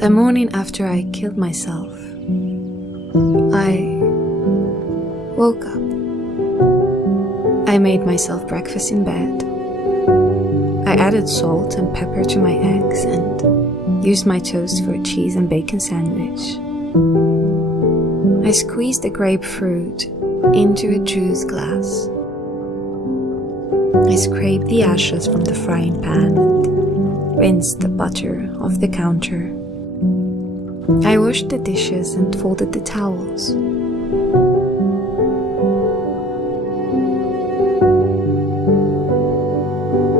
The morning after I killed myself, I woke up. I made myself breakfast in bed. I added salt and pepper to my eggs and used my toast for a cheese and bacon sandwich. I squeezed the grapefruit into a juice glass. I scraped the ashes from the frying pan and rinsed the butter off the counter. I washed the dishes and folded the towels.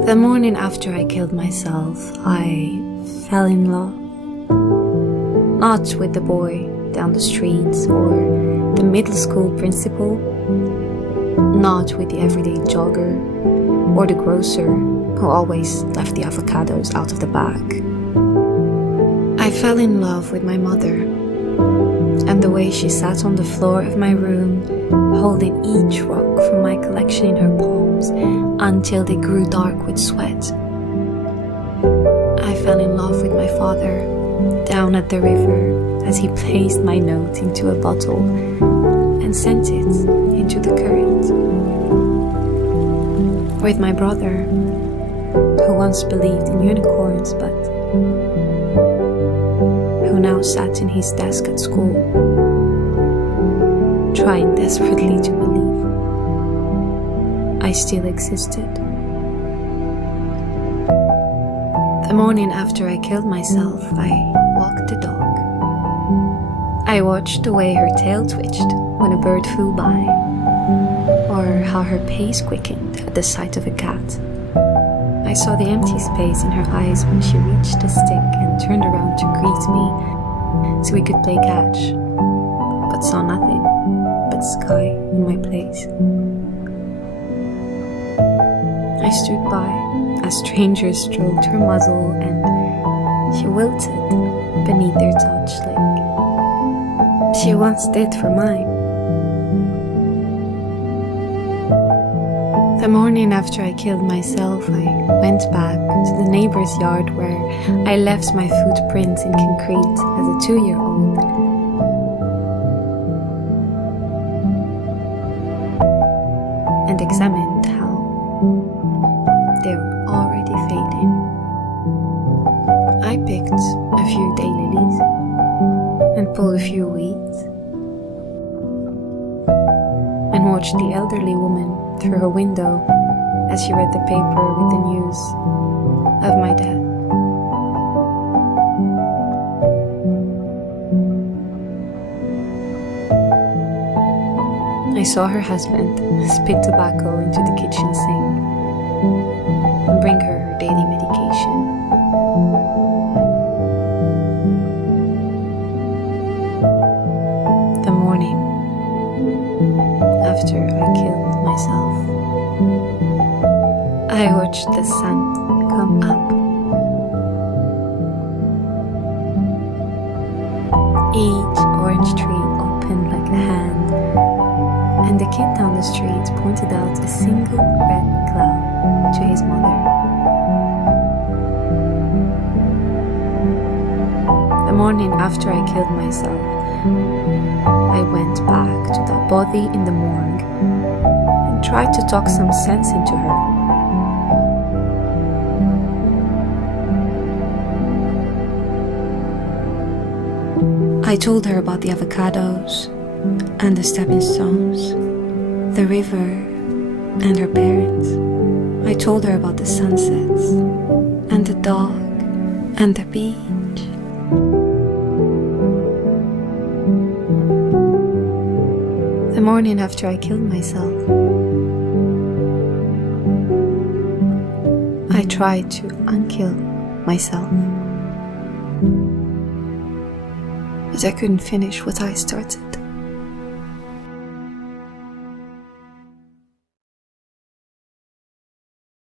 The morning after I killed myself, I fell in love. Not with the boy down the street or the middle school principal, not with the everyday jogger or the grocer who always left the avocados out of the bag. I fell in love with my mother and the way she sat on the floor of my room, holding each rock from my collection in her palms until they grew dark with sweat. I fell in love with my father down at the river as he placed my note into a bottle and sent it into the current. With my brother, who once believed in unicorns but who now sat in his desk at school, trying desperately to believe I still existed. The morning after I killed myself, I walked the dog. I watched the way her tail twitched when a bird flew by, or how her pace quickened at the sight of a cat. I saw the empty space in her eyes when she reached the stick and turned around to greet me so we could play catch, but saw nothing but sky in my place. I stood by as strangers stroked her muzzle and she wilted beneath their touch like she once did for mine. The morning after I killed myself, I went back to the neighbor's yard where I left my footprints in concrete as a 2-year-old. And examined how they were already fading. I picked a few daylilies and pulled a few weeds and watched the elderly woman through her window as she read the paper with the news of my death. I saw her husband spit tobacco into the kitchen sink and bring her daily medication. The morning after I killed myself, I watched the sun come up. Each orange tree opened like a hand, and the kid down the street pointed out a single red cloud to his mother. The morning after I killed myself, I went back to that body in the morgue and tried to talk some sense into her. I told her about the avocados and the stepping stones, the river and her parents. I told her about the sunsets and the dog and the beach. The morning after I killed myself, I tried to unkill myself, but I couldn't finish what I started.